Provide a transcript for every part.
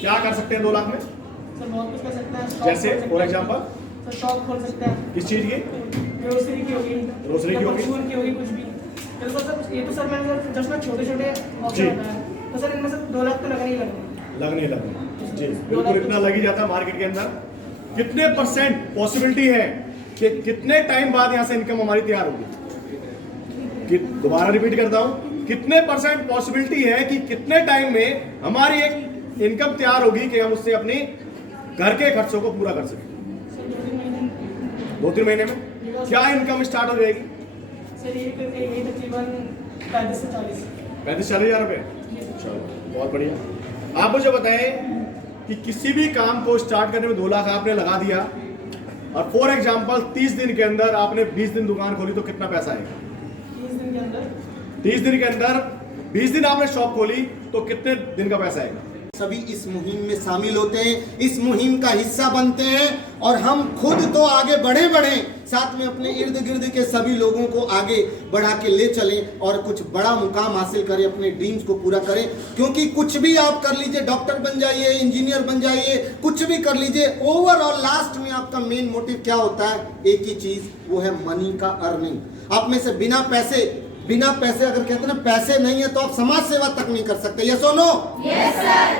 क्या कर सकते हैं 2 लाख में? सर बहुत कुछ कर सकते हैं। जैसे फॉर एग्जांपल सर शॉप खोल सकते हैं। किस चीज की? ग्रोसरी की होगी, ग्रोसरी की होगी, परचून की होगी, कुछ भी। तो सर ये तो सर मैंने जस्ट ना छोटे-छोटे ऑप्शन बताया, तो सर इनमें से 2 लाख तो लगने ही लगने जी बिल्कुल, इतना लग ही जाता है मार्केट के अंदर। कितने परसेंट पॉसिबिलिटी है कि कितने टाइम बाद यहाँ से इनकम हमारी तैयार होगी? दोबारा रिपीट करता हूँ, कितने परसेंट पॉसिबिलिटी है कि कितने टाइम में हमारी एक इनकम तैयार होगी कि हम उससे अपनी घर के खर्चों को पूरा कर सकें? 2-3 महीने में क्या इनकम स्टार्ट हो जाएगी? सर ये तकरीबन 35 से 40 35-40 हज़ार रुपये। चलो बहुत बढ़िया। आप मुझे बताएं कि किसी भी काम को स्टार्ट करने में 2 लाख आपने लगा दिया और फॉर एग्जांपल 30 दिन के अंदर आपने 20 दिन दुकान खोली तो कितना पैसा आएगा? 30 दिन के अंदर 30 दिन के अंदर 20 दिन आपने शॉप खोली तो कितने दिन का पैसा आएगा? सभी इस मुहिम में शामिल होते हैं, इस मुहिम का हिस्सा बनते हैं और हम खुद तो आगे बढ़े साथ में अपने इर्द गिर्द के सभी लोगों को आगे बढ़ा के ले चलें और कुछ बड़ा मुकाम हासिल करें, अपने ड्रीम्स को पूरा करें। क्योंकि कुछ भी आप कर लीजिए, डॉक्टर बन जाइए, इंजीनियर बन जाइए, कुछ भी कर लीजिए, ओवरऑल लास्ट में आपका मेन मोटिव क्या होता है? एक ही चीज, वो है मनी का अर्निंग। आप में से बिना पैसे अगर कहते हैं ना पैसे नहीं है तो आप समाज सेवा तक नहीं कर सकते। यस और नो? Yes sir.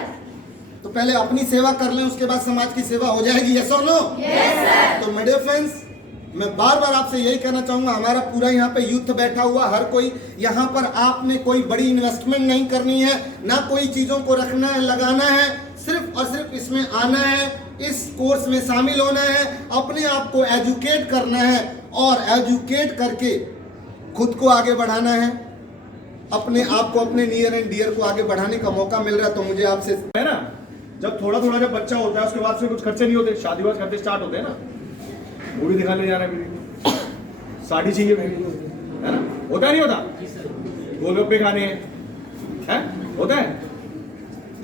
तो पहले अपनी सेवा कर लें, उसके बाद समाज की सेवा हो जाएगी। यस और नो? Yes sir. तो मेरे फ्रेंड्स, मैं बार बार आपसे यही कहना चाहूंगा, हमारा पूरा यहाँ पे यूथ बैठा हुआ हर कोई, यहाँ पर आपने कोई बड़ी इन्वेस्टमेंट नहीं करनी है, ना कोई चीजों को रखना है, लगाना है, सिर्फ और सिर्फ इसमें आना है, इस कोर्स में शामिल होना है, अपने आप को एजुकेट करना है और एजुकेट करके खुद को आगे बढ़ाना है, अपने आप को, अपने नियर एंड डियर को आगे बढ़ाने का मौका मिल रहा है। तो मुझे आपसे है ना, जब थोड़ा थोड़ा जब बच्चा होता है उसके बाद से कुछ खर्चे नहीं होते, शादी वाद खर्चे स्टार्ट होते हैं ना, मूवी दिखाने जा रहे हैं, साड़ी चाहिए है ना, होता है नहीं होता? गोलगप्पे खाने हैं, होता है?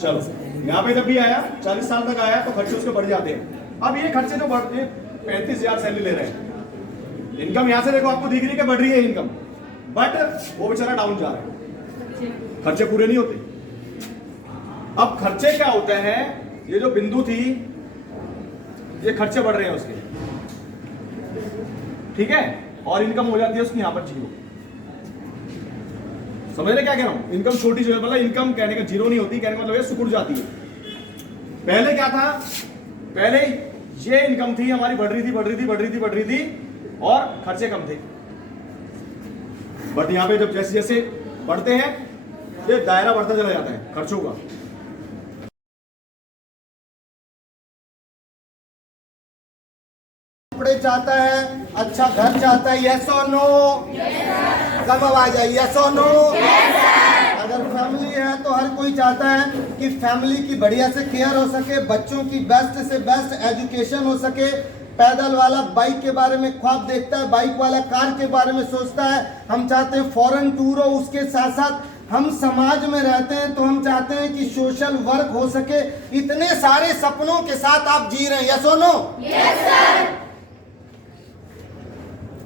चलो यहाँ पे जब भी आया 40 साल तक आया तो खर्चे उसके बढ़ जाते हैं। अब ये खर्चे जो बढ़ते हैं, 35,000 सैलरी ले रहे हैं, इनकम यहाँ से देखो आपको दिख रही है कि बढ़ रही है इनकम, बट वो बेचारा डाउन जा रहा है, खर्चे पूरे नहीं होते। अब खर्चे क्या होते हैं, ये जो बिंदु थी, ये खर्चे बढ़ रहे हैं उसके, ठीक है, और इनकम हो जाती है उसकी यहाँ पर 0। समझ रहे क्या कह रहा हूं? इनकम छोटी जो है, मतलब इनकम कहने का 0 नहीं होती, कहने का मतलब सिकुड़ जाती है। पहले क्या था, पहले ये इनकम थी हमारी, बढ़ रही थी और खर्चे कम थे, बट यहाँ पे जब जैसे जैसे बढ़ते हैं ये दायरा बढ़ता चला जाता है खर्चों का। कपड़े चाहता है, अच्छा घर चाहता है, यस और नो? कम आवाज आई, यस और नो? अगर फैमिली है तो हर कोई चाहता है कि फैमिली की बढ़िया से केयर हो सके, बच्चों की बेस्ट से बेस्ट एजुकेशन हो सके। पैदल वाला बाइक के बारे में ख्वाब देखता है, बाइक वाला कार के बारे में सोचता है। हम चाहते हैं फॉरेन टूर हो, उसके साथ साथ हम समाज में रहते हैं तो हम चाहते हैं कि सोशल वर्क हो सके। इतने सारे सपनों के साथ आप जी रहे हैं, यस और नो? Yes sir.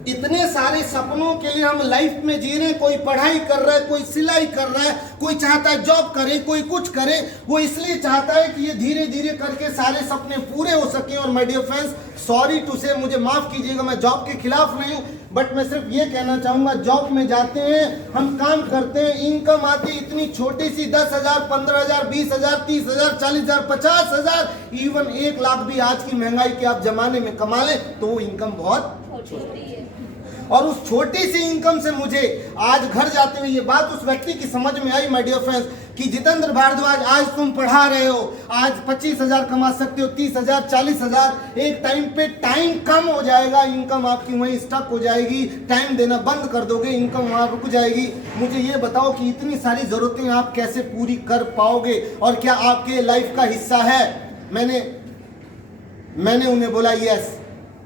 इतने सारे सपनों के लिए हम लाइफ में जी रहे हैं। कोई पढ़ाई कर रहा है, कोई सिलाई कर रहा है, कोई चाहता है जॉब करे, कोई कुछ करे। वो इसलिए चाहता है कि ये धीरे धीरे करके सारे सपने पूरे हो सके। और my dear friends, sorry to say, मुझे माफ कीजिएगा, मैं जॉब के खिलाफ नहीं हूं, बट मैं सिर्फ ये कहना चाहूंगा, जॉब में जाते हैं, हम काम करते हैं, इनकम आती इतनी छोटी सी, 10,000, 15,000, 20,000, 30,000, 40,000, 50,000, इवन 1 लाख भी आज की महंगाई के आप जमाने में कमा लें तो वो इनकम बहुत छोटी है। और उस छोटी सी इनकम से मुझे आज घर जाते हुए ये बात उस व्यक्ति की समझ में आई, माय डियर फ्रेंड्स, कि जितेंद्र भारद्वाज, आज तुम पढ़ा रहे हो, आज 25,000 कमा सकते हो, 30,000, 40,000, एक टाइम पे टाइम कम हो जाएगा, इनकम आपकी वहीं स्टक हो जाएगी, टाइम देना बंद कर दोगे, इनकम वहां रुक जाएगी। मुझे ये बताओ कि इतनी सारी जरूरतें आप कैसे पूरी कर पाओगे और क्या आपके लाइफ का हिस्सा है? मैंने उन्हें बोला यस,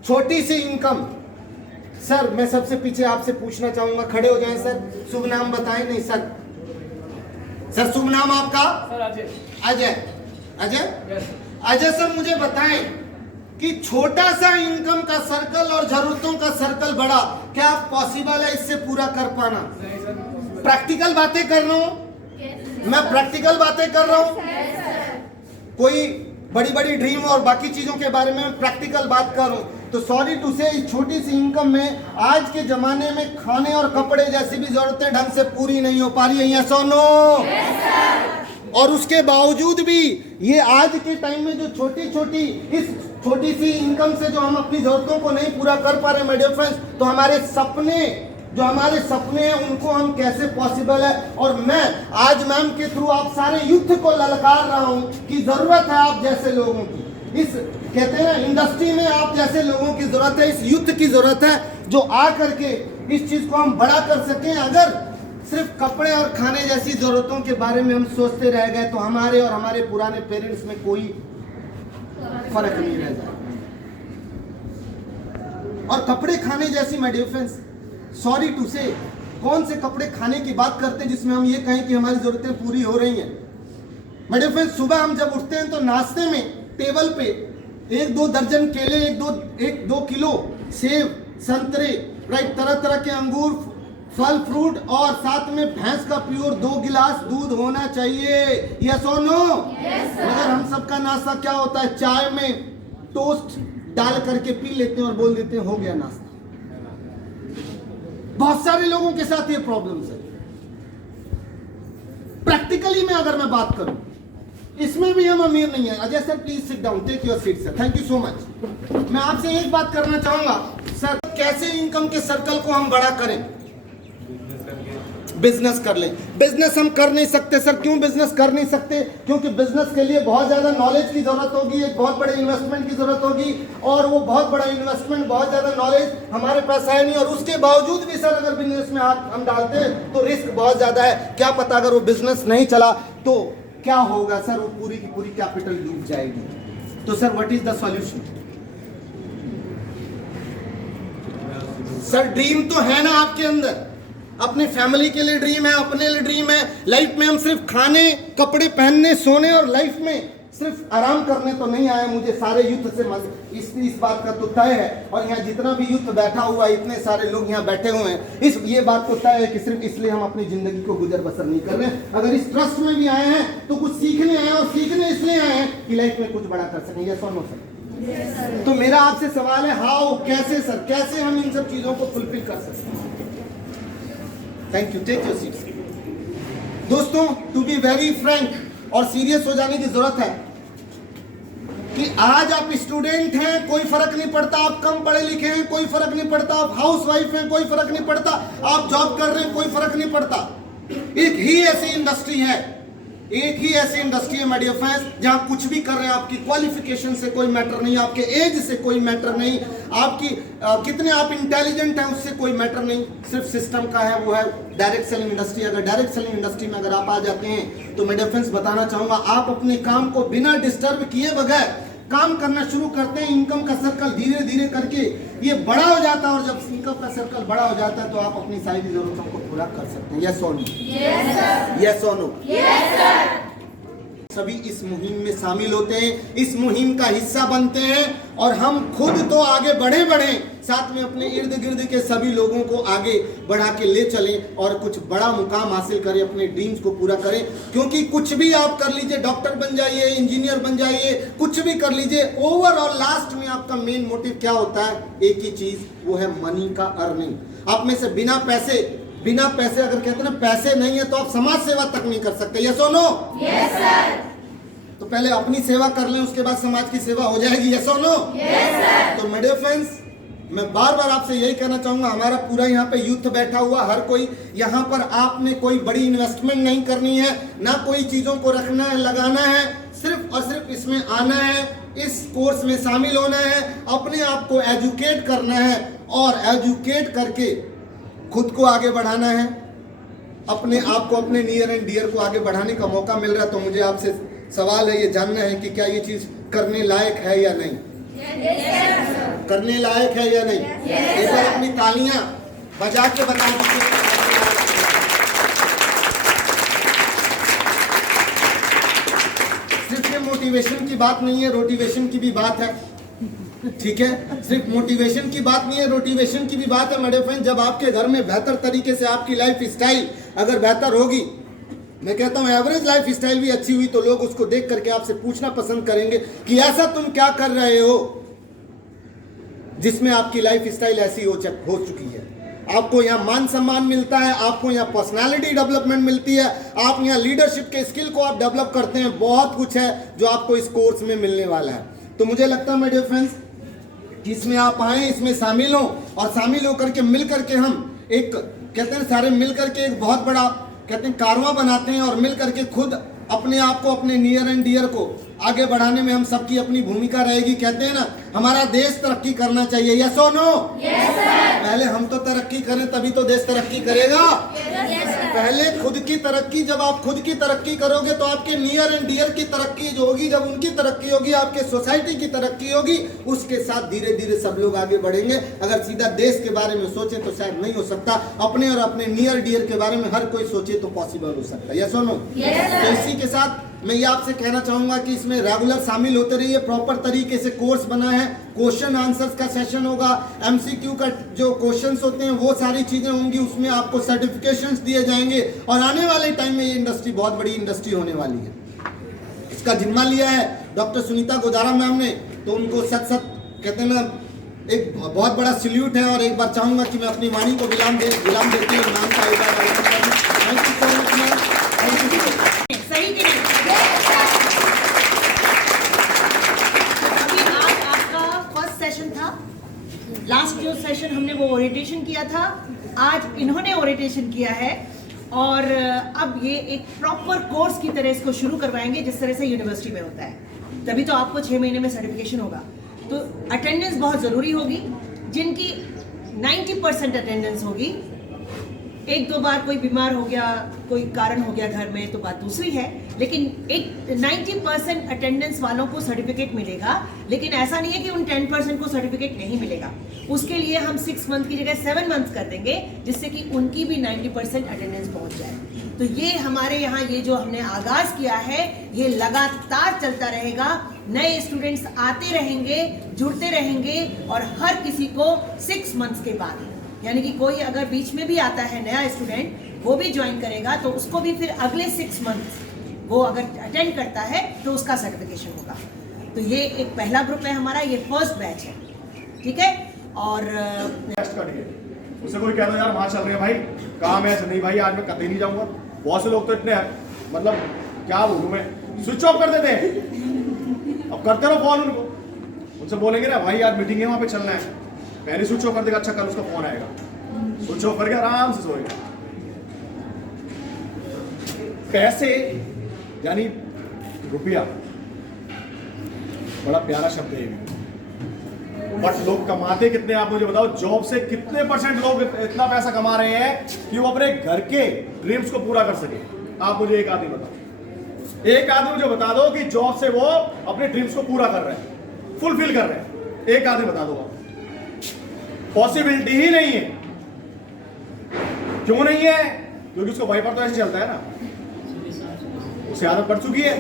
छोटी सी इनकम। सर मैं सबसे पीछे आपसे पूछना चाहूंगा, खड़े हो जाएं सर, शुभ नाम बताएं। नहीं सर, सर शुभ नाम आपका? सर अजय। अजय, अजय, अजय सर मुझे बताएं कि छोटा सा इनकम का सर्कल और जरूरतों का सर्कल बड़ा, क्या पॉसिबल है इससे पूरा कर पाना? नहीं सर, प्रैक्टिकल बातें कर रहा हूं मैं, प्रैक्टिकल बातें कर रहा हूं। कोई बड़ी बड़ी ड्रीम और बाकी चीज़ों के बारे में प्रैक्टिकल बात करूं तो सॉरी टू से इस छोटी सी इनकम में आज के ज़माने में खाने और कपड़े जैसी भी ज़रूरतें ढंग से पूरी नहीं हो पा रही है, यस और नो? और उसके बावजूद भी ये आज के टाइम में जो इस छोटी सी इनकम से जो हम अपनी ज़रूरतों को नहीं पूरा कर पा रहे मेरे डियर फ्रेंड्स, तो हमारे सपने हैं उनको हम कैसे पॉसिबल है। और मैं आज मैम के थ्रू आप सारे यूथ को ललकार रहा हूं कि जरूरत है आप जैसे लोगों की, इस कहते हैं ना इंडस्ट्री में आप जैसे लोगों की जरूरत है, इस यूथ की जरूरत है जो आ करके इस चीज को हम बड़ा कर सकें। अगर सिर्फ कपड़े और खाने जैसी जरूरतों के बारे में हम सोचते रह गए तो हमारे और हमारे पुराने पेरेंट्स में कोई फर्क नहीं रह जाएगा। और कपड़े खाने जैसी my dear friends, sorry to say कौन से कपड़े खाने की बात करते हैं जिसमें हम ये कहें कि हमारी जरूरतें पूरी हो रही हैं। माय डियर फ्रेंड्स, सुबह हम जब उठते हैं तो नाश्ते में टेबल पे 1-2 दर्जन केले, 1-2 किलो सेब, संतरे, राइट, तरह तरह के अंगूर, फल फ्रूट और साथ में भैंस का प्योर 2 गिलास दूध होना चाहिए, यस और नो? मगर हम सबका नाश्ता क्या होता है, चाय में टोस्ट डाल करके पी लेते हैं और बोल देते हैं हो गया नाश्ता। बहुत सारे लोगों के साथ ये प्रॉब्लम्स है। प्रैक्टिकली में अगर मैं बात करूं, इसमें भी हम अमीर नहीं है। Ajay sir please sit down, take your seat sir, thank you so much. मैं आपसे एक बात करना चाहूंगा सर, कैसे इनकम के सर्कल को हम बड़ा करें? बिजनेस कर लें। बिजनेस हम कर नहीं सकते सर, क्यों बिजनेस कर नहीं सकते? क्योंकि बिजनेस के लिए बहुत ज्यादा नॉलेज की जरूरत होगी, एक बहुत बड़े इन्वेस्टमेंट की जरूरत होगी, और वो बहुत बड़ा इन्वेस्टमेंट, बहुत ज्यादा नॉलेज हमारे पास है नहीं। और उसके बावजूद भी सर अगर बिजनेस में हाथ हम डालते हैं तो रिस्क बहुत ज्यादा है। क्या पता अगर वो बिजनेस नहीं चला तो क्या होगा सर, वो पूरी की पूरी कैपिटल डूब जाएगी। तो sir what is the solution? Sir dream तो है ना आपके अंदर, अपनी फैमिली के लिए ड्रीम है, अपने लिए ड्रीम है। लाइफ में हम सिर्फ खाने, कपड़े पहनने, सोने और लाइफ में सिर्फ आराम करने तो नहीं आए। मुझे सारे यूथ से इस बात का तो तय है, और यहाँ जितना भी यूथ बैठा हुआ है, इतने सारे लोग यहाँ बैठे हुए हैं, ये बात तो तय है कि सिर्फ इसलिए हम अपनी जिंदगी को गुजर बसर नहीं कर रहे हैं। अगर इस ट्रस्ट में भी आए हैं तो कुछ सीखने आए हैं, और सीखने इसलिए आए हैं कि लाइफ में कुछ बड़ा कर सकें, यस और नो सर? तो मेरा आपसे सवाल है, हाउ, कैसे सर, कैसे हम इन सब चीजों को फुलफिल कर सकते हैं? Thank you, take your seat. दोस्तों, टू बी वेरी फ्रैंक और सीरियस हो जाने की जरूरत है कि आज आप स्टूडेंट हैं, कोई फर्क नहीं पड़ता, आप कम पढ़े लिखे हैं, कोई फर्क नहीं पड़ता, आप हाउस वाइफ हैं, कोई फर्क नहीं पड़ता, आप जॉब कर रहे हैं, कोई फर्क नहीं पड़ता। एक ही ऐसी इंडस्ट्री है माय डियर फ्रेंड्स, जहां कुछ भी कर रहे हैं, आपकी क्वालिफिकेशन से कोई मैटर नहीं, आपके एज से कोई मैटर नहीं, आपकी कितने आप इंटेलिजेंट हैं उससे कोई मैटर नहीं, सिर्फ सिस्टम का है, वो है डायरेक्ट सेलिंग इंडस्ट्री। अगर डायरेक्ट सेलिंग इंडस्ट्री में अगर आप आ जाते हैं तो मैं डियर फ्रेंड्स बताना चाहूंगा, आप अपने काम को बिना डिस्टर्ब किए बगैर काम करना शुरू करते हैं। इनकम का सर्कल धीरे धीरे करके ये बड़ा हो जाता है, और जब इनकम का सर्कल बड़ा हो जाता है तो आप अपनी सारी जरूरतों को पूरा कर सकते हैं, यस और नो? यस और नो? सभी इस मुहिम में शामिल होते हैं, इस मुहिम का हिस्सा बनते हैं, और हम खुद तो आगे बढ़े, साथ में अपने इर्द गिर्द के सभी लोगों को आगे बढ़ा के ले चलें और कुछ बड़ा मुकाम हासिल करें, अपने ड्रीम्स को पूरा करें। क्योंकि कुछ भी आप कर लीजिए, डॉक्टर बन जाइए, इंजीनियर बन जाइए, कुछ भी कर लीजिए, ओवरऑल लास्ट में आपका मेन मोटिव क्या होता है? एक ही चीज, वो है मनी का अर्निंग। आप में से बिना पैसे अगर कहते हैं ना पैसे नहीं है तो आप समाज सेवा तक नहीं कर सकते, यस और नो? Yes sir. तो पहले अपनी सेवा कर लें, उसके बाद समाज की सेवा हो जाएगी, यस और नो? Yes sir. तो मेरे फ्रेंड्स, मैं बार बार आपसे यही कहना चाहूंगा, हमारा पूरा यहाँ पे यूथ बैठा हुआ, हर कोई यहाँ पर, आपने कोई बड़ी इन्वेस्टमेंट नहीं करनी है, ना कोई चीजों को रखना है, लगाना है, सिर्फ और सिर्फ इसमें आना है, इस कोर्स में शामिल होना है, अपने आप को एजुकेट करना है, और एजुकेट करके खुद को आगे बढ़ाना है, अपने आप को, अपने नियर एंड डियर को आगे बढ़ाने का मौका मिल रहा है। तो मुझे आपसे सवाल है, ये जानना है कि क्या ये चीज करने लायक है या नहीं? करने लायक है या नहीं? एक बार अपनी तालियां बजा के बताएं। सिर्फ ये मोटिवेशन की बात नहीं है, रोटिवेशन की भी बात है, ठीक है? सिर्फ मोटिवेशन की बात नहीं है, रोटिवेशन की भी बात है मेरे फ्रेंड। जब आपके घर में बेहतर तरीके से आपकी लाइफ स्टाइल अगर बेहतर होगी, मैं कहता हूँ एवरेज लाइफ स्टाइल भी अच्छी हुई तो लोग उसको देख करके आपसे पूछना पसंद करेंगे कि ऐसा तुम क्या कर रहे हो जिसमें आपकी लाइफ स्टाइल ऐसी हो चुकी है। आपको यहाँ मान सम्मान मिलता है, आपको यहाँ पर्सनालिटी डेवलपमेंट मिलती है, आप यहाँ लीडरशिप के स्किल को आप डेवलप करते हैं। बहुत कुछ है जो आपको इस कोर्स में मिलने वाला है। तो मुझे लगता है माय डियर फ्रेंड्स कि इसमें आप आए, इसमें शामिल हों और शामिल होकर के मिल करके हम एक कहते हैं सारे मिल करके एक बहुत बड़ा कहते हैं कारवां बनाते हैं और मिल करके खुद अपने आप को, अपने नियर एंड डियर को आगे बढ़ाने में हम सबकी अपनी भूमिका रहेगी। कहते हैं ना हमारा देश तरक्की करना चाहिए, यस और नो? पहले हम तो तरक्की करें तभी तो देश तरक्की करेगा। पहले खुद की तरक्की, जब आप खुद की तरक्की करोगे तो आपके नियर एंड डियर की तरक्की जो होगी, जब उनकी तरक्की होगी, आपके सोसाइटी की तरक्की होगी, उसके साथ धीरे धीरे सब लोग आगे बढ़ेंगे। अगर सीधा देश के बारे में सोचें तो शायद नहीं हो सकता, अपने और अपने नियर डियर के बारे में हर कोई सोचे तो पॉसिबल हो सकता है, यस और नो? तो इसी के साथ मैं ये आपसे कहना चाहूंगा कि इसमें रेगुलर शामिल होते रहिए। प्रॉपर तरीके से कोर्स बना है, क्वेश्चन आंसर्स का सेशन होगा, एमसीक्यू का जो क्वेश्चंस होते हैं वो सारी चीजें होंगी, उसमें आपको सर्टिफिकेशंस दिए जाएंगे और आने वाले टाइम में ये इंडस्ट्री बहुत बड़ी इंडस्ट्री होने वाली है। इसका जिम्मा लिया है डॉक्टर सुनीता गोदारा मैम ने, तो उनको सत कहते हैं ना एक बहुत बड़ा सल्यूट है। और एक बार चाहूंगा कि मैं अपनी वाणी को विराम देते हुए मैम का एक बार thank you so much ma'am, thank you. सही कि नहीं? अभी आज आपका फर्स्ट सेशन था, लास्ट जो सेशन हमने वो ओरिएंटेशन किया था, आज इन्होंने ओरिएंटेशन किया है और अब ये एक प्रॉपर कोर्स की तरह इसको शुरू करवाएंगे जिस तरह से यूनिवर्सिटी में होता है। तभी तो आपको 6 महीने में सर्टिफिकेशन होगा। तो अटेंडेंस बहुत ज़रूरी होगी। जिनकी 90% अटेंडेंस होगी, 1-2 बार कोई बीमार हो गया, कोई कारण हो गया घर में तो बात दूसरी है, लेकिन एक 90% अटेंडेंस वालों को सर्टिफिकेट मिलेगा। लेकिन ऐसा नहीं है कि उन 10% को सर्टिफिकेट नहीं मिलेगा। उसके लिए हम 6 मंथ की जगह 7 मंथ्स कर देंगे जिससे कि उनकी भी 90% अटेंडेंस पहुंच जाए। तो ये हमारे यहाँ ये जो हमने आगाज किया है ये लगातार चलता रहेगा। नए स्टूडेंट्स आते रहेंगे, जुड़ते रहेंगे और हर किसी को 6 मंथ्स के बाद, यानी कि कोई अगर बीच में भी आता है नया स्टूडेंट वो भी ज्वाइन करेगा तो उसको भी फिर अगले 6 मंथ्स वो अगर अटेंड करता है तो उसका सर्टिफिकेशन होगा। तो ये एक पहला ग्रुप है हमारा, ये फर्स्ट बैच है, ठीक है। और उससे कोई कह दो यार वहां चल रहे हैं भाई काम है, नहीं भाई आज मैं कतई नहीं जाऊंगा। बहुत से लोग तो इतने मतलब क्या बोलूं मैं, स्विच ऑफ कर देते हैं। अब करते रहो फोन उनको, उनसे बोलेंगे ना भाई आज मीटिंग है वहां पे चलना है, पहले स्विच ऑफ कर देगा, अच्छा कल उसका फोन आएगा, स्विच ऑफ करके आराम से सोएगा। पैसे यानी रुपया बड़ा प्यारा शब्द है, बट लोग कमाते कितने आप मुझे बताओ। जॉब से कितने % लोग इतना पैसा कमा रहे हैं कि वो अपने घर के ड्रीम्स को पूरा कर सके? आप मुझे एक आदमी बताओ, एक आदमी मुझे बता दो कि जॉब से वो अपने ड्रीम्स को पूरा कर रहे हैं, फुलफिल कर रहे हैं। एक आदमी बता दो, पॉसिबिलिटी ही नहीं है। क्यों नहीं है? क्योंकि उसको वाइपर तो ऐसे चलता है ना, उसे आदत पड़ चुकी है,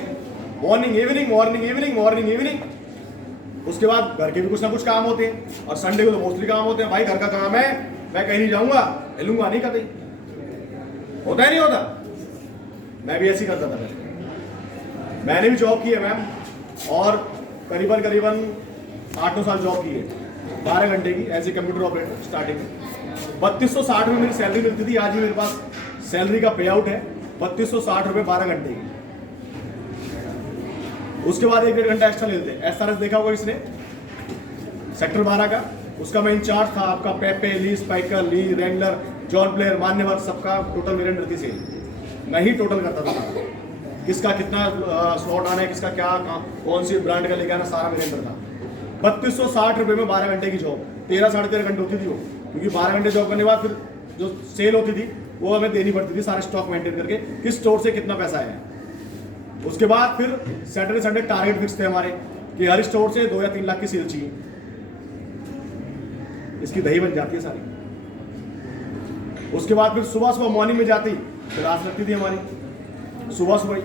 morning evening morning evening morning evening. उसके बाद घर के भी कुछ ना कुछ काम होते हैं और संडे को तो मोस्टली काम होते हैं। भाई घर का काम है, मैं कहीं नहीं जाऊंगा, हिलूंगा नहीं कतई। होता है नहीं होता? मैं भी ऐसे ही करता था पहले। मैंने भी जॉब की है मैम, और करीबन 8-9 साल जॉब की है, 12 घंटे की as a computer operator. Starting में 3260 में मेरी सैलरी मिलती थी। आज भी मेरे पास सैलरी का पे आउट है 3260 रुपये 12 घंटे की। उसके बाद 1-1.5 घंटा एक्स्ट्रा लेते हैं। एसआरएस देखा होगा इसने, सेक्टर 12 का, उसका मैं इंचार्ज था। आपका पेपे, ली, स्पाइकर, ली, रेंगलर, जॉन प्लेयर, मान्यवर, सबका टोटल मेरे अंडर थी सेल। मैं ही टोटल करता था, किसका कितना स्लॉट आना है, किसका क्या कौन सी ब्रांड का लेके आना, सारा मेरे अंडर था। 3260 रुपये में 12 घंटे की जॉब, 13-13.5 घंटे होती थी वो, क्योंकि 12 घंटे जॉब करने के बाद फिर जो सेल होती थी वो हमें देनी पड़ती थी, सारे स्टॉक मेंटेन करके किस स्टोर से कितना पैसा आया। उसके बाद फिर सैटरडे संडे टारगेट फिक्स थे हमारे कि हर स्टोर से 2 या 3 लाख की सेल चाहिए। इसकी दही बन जाती है सारी। उसके बाद फिर सुबह मॉर्निंग में जाती क्लास लगती थी हमारी सुबह ही।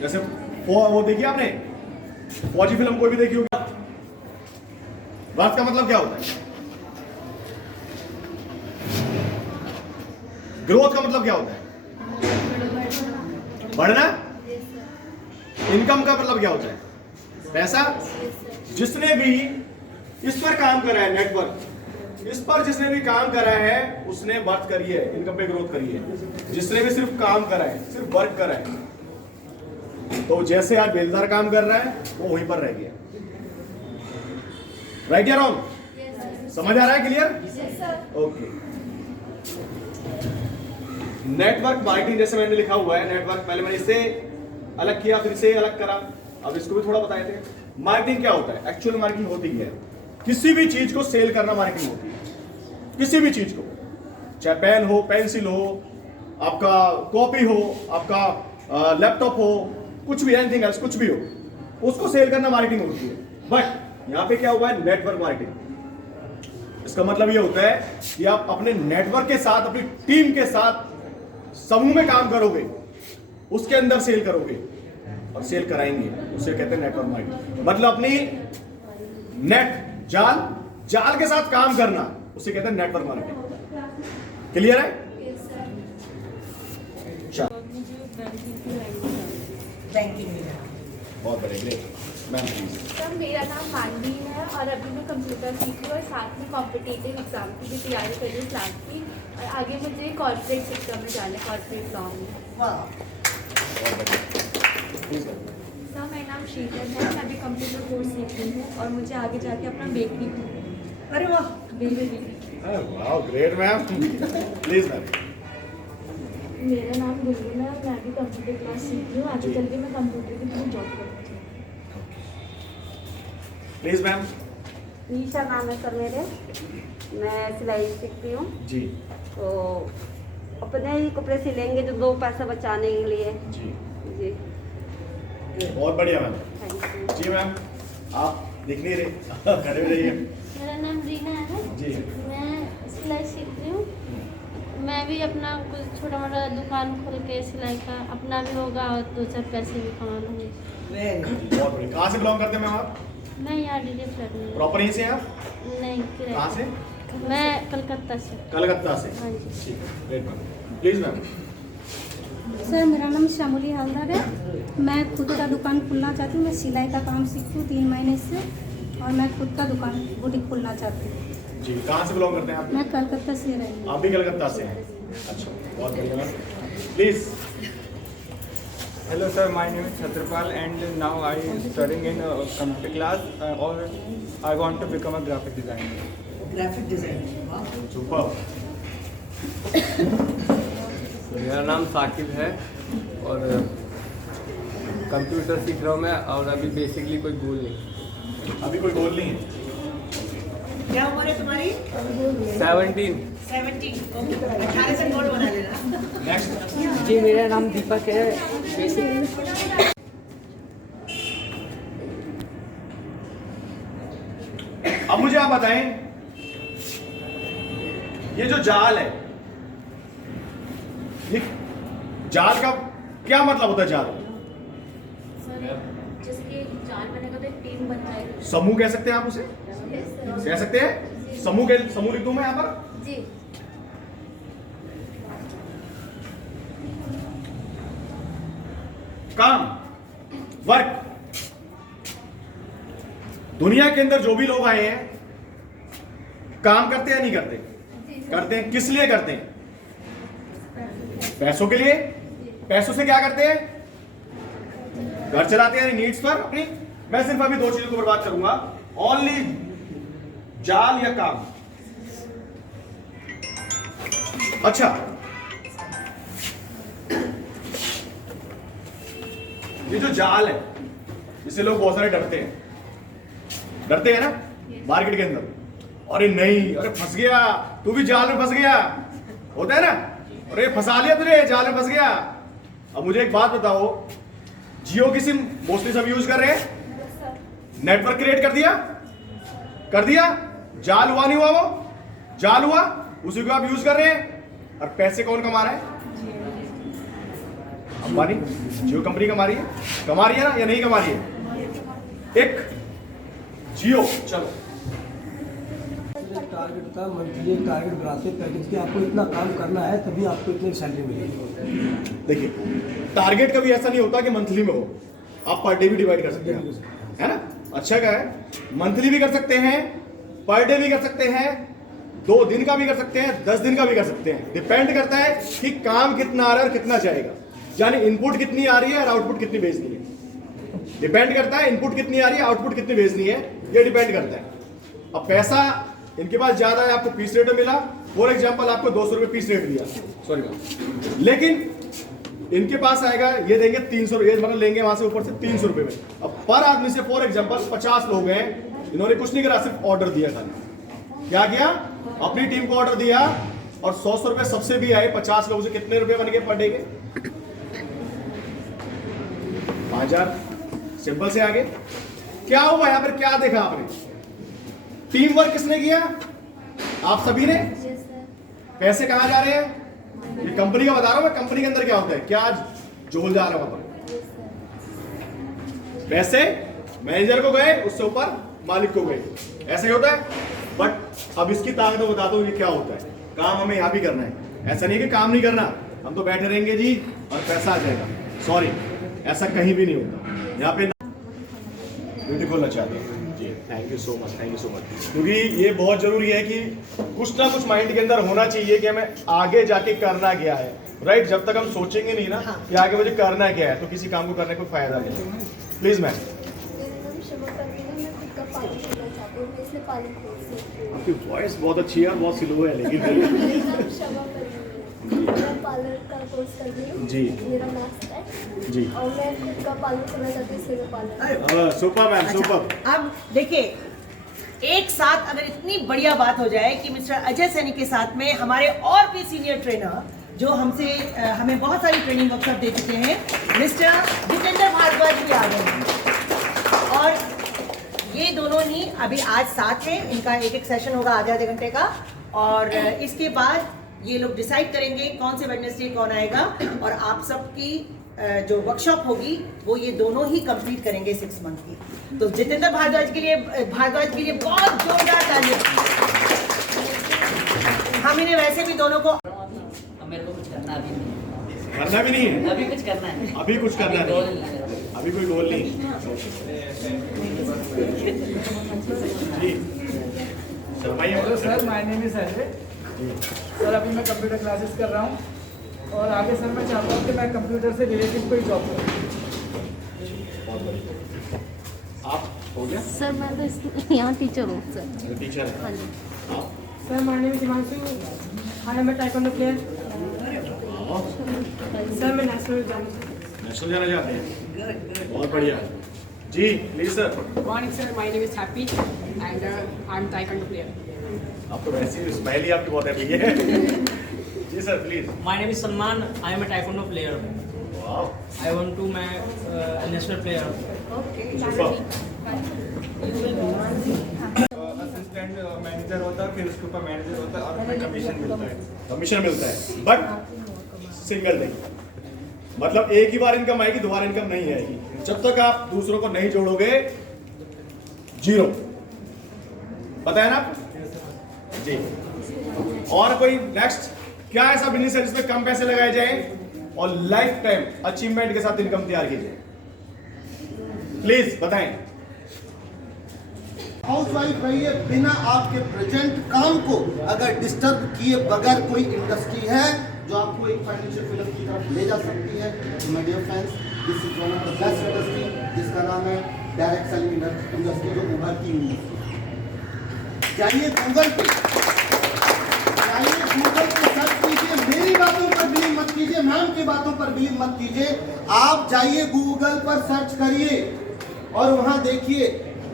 जैसे वो देखिए आपने फौजी फिल्म कोई भी देखी होगी। बात का मतलब क्या होता है? ग्रोथ का मतलब क्या होता है? बढ़ना। इनकम का मतलब क्या होता है? पैसा। जिसने भी इस पर काम करा है, नेटवर्क, इस पर जिसने भी काम करा है उसने वर्क करी है, इनकम पे ग्रोथ करी है। जिसने भी सिर्फ काम करा है, सिर्फ वर्क करा है, तो जैसे आज बेलदार काम कर रहा है वो वहीं पर रह गया। राइट या रॉन्ग? समझ आ रहा है? क्लियर? ओके। नेटवर्क मार्केटिंग जैसे मैंने लिखा हुआ है, नेटवर्क पहले मैंने इससे अलग किया, फिर इसे अलग करा, अब इसको भी थोड़ा बताए थे। मार्केटिंग क्या होता है? एक्चुअल मार्केटिंग होती क्या है? किसी भी चीज को सेल करना मार्केटिंग होती है। किसी भी चीज को, चाहे पेन हो, पेंसिल हो, आपका कॉपी हो, आपका लैपटॉप हो, कुछ भी, एनीथिंग एल्स, कुछ भी हो, उसको सेल करना मार्केटिंग होती है। बट यहां पे क्या हुआ है? Network marketing. इसका मतलब ये होता है कि आप अपने नेटवर्क के साथ, अपनी टीम के साथ समूह में काम करोगे, उसके अंदर सेल करोगे और सेल कराएंगे, उसे कहते हैं नेटवर्क मार्केटिंग। मतलब अपनी नेट, जाल के साथ काम करना, उसे कहते हैं नेटवर्क मार्केटिंग। क्लियर है? बहुत बढ़िया, ग्रेट मैम। सर मेरा नाम मानवी है और अभी मैं कंप्यूटर सीख रही हूँ और साथ में कॉम्पिटिटिव एग्जाम की भी तैयारी कर रही हूँ, क्लास की, और आगे मुझे कॉर्पोरेट सेक्टर में जाना है, कॉर्पोरेट लॉ में। सर मेरा नाम शीतल है, मैं अभी कंप्यूटर कोर्स सीख रही हूँ और मुझे आगे जाके अपना बेकरी, अरे वाह, वाह ग्रेट मैम। Please ma'am. मेरा नाम गुलगुन है, मैं अभी कंप्यूटर क्लास सीख रही हूँ, आगे चल के मैं कंप्यूटर की थ्रू जॉब करती हूँ। Please ma'am. ईशा नाम है सर मेरे, मैं सिलाई सीखती हूँ। जी तो अपने ही कपड़े सिलेंगे जो 2 पैसा बचाने के लिए। जी जी बहुत बढ़िया मैम। Thank you. जी मैम, आप दिख नहीं रहे, खड़े हो रहिए। मेरा नाम रीना है, जी मैं सिलाई सीख रही हूँ। मैं भी अपना कुछ छोटा मोटा दुकान खोल के सिलाई का अपना भी होगा और 2-4 पैसे भी कमा लूँगी। बहुत बढ़िया। कहाँ से बिलोंग करते हैं मैम आप? मैं यहाँ डीजे फ्लैट में। प्रॉपर यहीं से हैं आप? नहीं, कहाँ से? मैं कलकत्ता से। कलकत्ता से। हाँ जी। ठीक है, great ma'am. Please ma'am. Sir मेरा नाम श्यामली हालदार है, मैं खुद का दुकान खोलना चाहती हूँ। मैं सिलाई का काम सीखती हूँ 3 महीने से और मैं खुद का दुकान बुटीक खोलना चाहती हूँ। जी, कहाँ से बिलोंग करते हैं आप? मैं कलकत्ता से रही हूँ। आप भी कलकत्ता से हैं? अच्छा, बहुत बढ़िया ma'am. Please. Hello sir, my name is Chhatrapal and now I am studying in a computer class or I want to become a graphic designer. Graphic designing, वाह, सुपर। मेरा नाम साकिब है और कंप्यूटर सीख रहा हूँ मैं, और अभी बेसिकली कोई गोल नहीं। अभी कोई गोल नहीं है। क्या उम्र है तुम्हारी? 17। 17। ओके, 18 से गोल बना लेना। नेक्स्ट। जी मेरा नाम दीपक है। बेसिक अब मुझे आप बताएं, ये जो जाल है, ये जाल का क्या मतलब होता है? जाल जिसके जाल बनेगा तो एक टीम बन जाएगी। समूह कह सकते हैं आप उसे? कह सकते हैं समूह। के समूह लिख दूं मैं यहाँ पर? जी। काम, वर्क। दुनिया के अंदर जो भी लोग आए हैं, काम करते हैं या नहीं करते? करते हैं। किस लिए करते हैं? पैसों के लिए। पैसों से क्या करते हैं? घर चलाते हैं, नीड्स पर अपनी। मैं सिर्फ अभी 2 चीजों को बर्बाद करूंगा, ओनली जाल या काम। अच्छा, ये जो जाल है, इससे लोग बहुत सारे डरते हैं ना मार्केट के अंदर। अरे नहीं, अरे फंस गया, तू भी जाल में फंस गया, होता है ना, अरे फंसा लिया तुझे, जाल में फंस गया। अब मुझे एक बात बताओ, जियो की सिम मोस्टली सब यूज कर रहे हैं, नेटवर्क क्रिएट कर दिया, जाल हुआ नहीं हुआ? वो जाल हुआ, उसी को आप यूज कर रहे हैं, और पैसे कौन कमा रहा है? अंबानी, जियो कंपनी कमा रही है ना, या नहीं कमा रही है? एक जियो, चलो टारगेट होता है, मंथली एक टारगेट बनाते हैं पैकेज की, आपको इतना काम करना है तभी आपको इतनी सैलरी मिलेगी। देखिए टारगेट कभी ऐसा नहीं होता कि मंथली में हो, आप पर डे भी डिवाइड कर सकते हैं, है ना। अच्छा क्या है, मंथली भी कर सकते हैं, पर डे भी कर सकते हैं, 2 दिन का भी कर सकते हैं, 10 दिन का भी कर सकते हैं। डिपेंड करता है कि काम कितना आ रहा है और कितना जाएगा, यानी इनपुट कितनी आ रही है और आउटपुट कितनी भेजनी है। डिपेंड करता है इनपुट कितनी आ रही है, आउटपुट कितनी भेजनी है, ये डिपेंड करता है। अब पैसा इनके पास ज्यादा है, आपको पीस रेट में मिला, फॉर एग्जाम्पल आपको 200 रुपये पीस रेट दिया, सॉरी, लेकिन इनके पास आएगा ये देंगे 300 रुपये, मतलब लेंगे वहां से ऊपर से 300 रुपये में। अब पर आदमी से फॉर एग्जाम्पल 50 लोग हैं, इन्होंने कुछ नहीं करा, सिर्फ ऑर्डर दिया खाली। क्या किया, अपनी टीम को ऑर्डर दिया और 100 रुपये सबसे भी आए, 50 लोगों से कितने रुपए बन गए पर डे के? 5000। सिंपल से आगे क्या हुआ यहां पर, क्या देखा आपने? टीम वर्क किसने किया? आप सभी ने। पैसे कहां जा रहे हैं? ये कंपनी का बता रहा हूं मैं, कंपनी के अंदर क्या होता है, क्या जोल जा रहा है वहां पर? पैसे मैनेजर को गए, उससे ऊपर मालिक को गए, ऐसे ही होता है। बट अब इसकी ताकत में बता दो ये क्या होता है। काम हमें यहां भी करना है, ऐसा नहीं कि काम नहीं करना, हम तो बैठे रहेंगे जी और पैसा आ जाएगा, सॉरी, ऐसा कहीं भी नहीं होता। यहाँ पे ब्यूटी खोलना चाहते हैं जी, thank you so much, thank you so much. क्योंकि ये बहुत जरूरी है कि कुछ ना कुछ माइंड के अंदर होना चाहिए कि हमें आगे जाके करना क्या है, राइट। जब तक हम सोचेंगे नहीं ना कि आगे मुझे करना क्या है, तो किसी काम को करने को फायदा नहीं। Please ma'am. आपकी वॉइस बहुत अच्छी है और बहुत स्लो है, लेकिन मैं पार्लर का कोर्स कर रही हूँ जी, मेरा मास्टर है जी, और मैं खुद का पार्लर करना चाहती हूँ, इसलिए मैं पार्लर। Super ma'am, super. अब देखिए, एक साथ अगर इतनी बढ़िया बात हो जाए कि मिस्टर अजय सैनी के साथ में हमारे और भी सीनियर ट्रेनर जो हमें बहुत सारी ट्रेनिंग वर्कशॉप दे चुके हैं, मिस्टर जितेंद्र भारद्वाज भी आ गए हैं। और ये दोनों ही अभी आज साथ हैं, इनका एक सेशन होगा आधे घंटे का, और इसके बाद ये लोग डिसाइड करेंगे कौन से वेडनेसडे कौन आएगा, और आप सबकी जो वर्कशॉप होगी वो ये दोनों ही कंप्लीट करेंगे 6 मंथ की। तो जितेंद्र भारद्वाज के लिए बहुत जोरदार तालियां। हम इन्हें वैसे भी दोनों को, मेरे को कुछ करना भी नहीं है, अभी कुछ करना है, अभी कुछ करना है, अभी कोई गोल नहीं जी। Hello sir, my name is Ajay sir. अभी मैं कंप्यूटर क्लासेस कर रहा हूँ और आगे सर मैं चाहता हूँ कि मैं कंप्यूटर से रिलेटेड कोई जॉब करूँ। आप हो गया सर? मैं तो यहाँ टीचर हूँ सर। टीचर है? हाँ जी। Sir my name is Himanshu, I am a taekwondo player. Sir मैं नेशनल जाना चाहते हैं, बहुत बढ़िया जी। Please sir. Good morning, sir. My name is Happy, and I'm Taekwondo player. आप तो वैसे स्माइल ही आपकी बहुत है जी sir, please. My name is Salman. I am a Taekwondo player. Wow, I want to be a national player. Assistant manager होता है, फिर उसके ऊपर मैनेजर होता है और हमें कमीशन मिलता है। कमीशन मिलता है, बट सिंगल थिंग, मतलब एक ही बार इनकम आएगी, दोबारा इनकम नहीं आएगी। जब तक आप दूसरों को नहीं जोड़ोगे, जीरो। पता है ना जी। और कोई नेक्स्ट क्या ऐसा बिजनेस है जिसमें कम पैसे लगाए जाए और लाइफ टाइम अचीवमेंट के साथ इनकम तैयार की जाए? प्लीज बताएं। हाउसवाइफ रहिए, बिना आपके प्रेजेंट काम को अगर डिस्टर्ब किए बगैर कोई इंडस्ट्री है जो आपको एक फाइनेंशियल फ्रीडम की तरफ ले जा सकती है, my dear friends, this is one of the best industry जिसका नाम है डायरेक्ट सेलिंग इंडस्ट्री, जो उभरती हुई है। जाइए गूगल पे सर्च कीजिए, मेरी बातों पर बिलीव मत कीजिए, मैम की बातों पर बिलीव मत कीजिए। आप जाइए गूगल पर सर्च करिए और वहां देखिए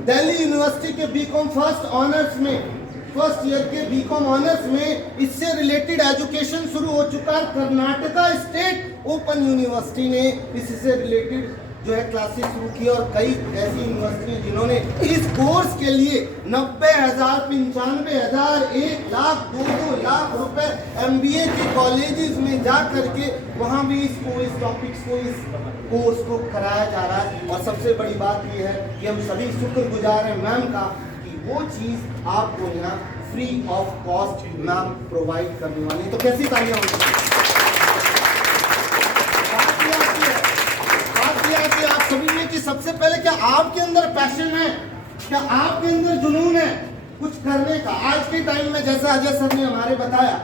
दिल्ली यूनिवर्सिटी के बीकॉम फर्स्ट ईयर के बीकॉम ऑनर्स में इससे रिलेटेड एजुकेशन शुरू हो चुका है। कर्नाटका स्टेट ओपन यूनिवर्सिटी ने इससे रिलेटेड जो है क्लासेस शुरू की, और कई ऐसी यूनिवर्सिटी हैं जिन्होंने इस कोर्स के लिए 90,000, 95,000, 1 लाख, 2 लाख रुपए MBA के कॉलेजेस में जा करके वहाँ भी इस टॉपिक्स को, इस कोर्स को कराया जा रहा है। और सबसे बड़ी बात यह है कि हम सभी शुक्रगुजार हैं मैम का कि वो चीज़ आपको यहाँ free of cost ma'am provide करने वाली हैं। तो कैसी तालियां होंगी? बात ये आप सभी में कि सबसे पहले क्या आपके अंदर पैशन है, क्या आपके अंदर जुनून है कुछ करने का? आज के टाइम में जैसा अजय सर ने हमारे बताया,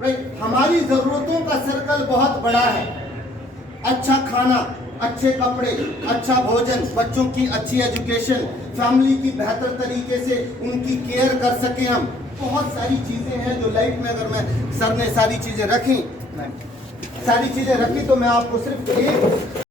राइट, हमारी जरूरतों का सर्कल बहुत बड़ा है। अच्छा खाना, अच्छे कपड़े, अच्छा भोजन, बच्चों की अच्छी एजुकेशन, फैमिली की बेहतर तरीके से उनकी केयर कर सके हम, बहुत सारी चीजें हैं जो लाइफ में, अगर मैं सर ने सारी चीजें रखी तो मैं आपको सिर्फ एक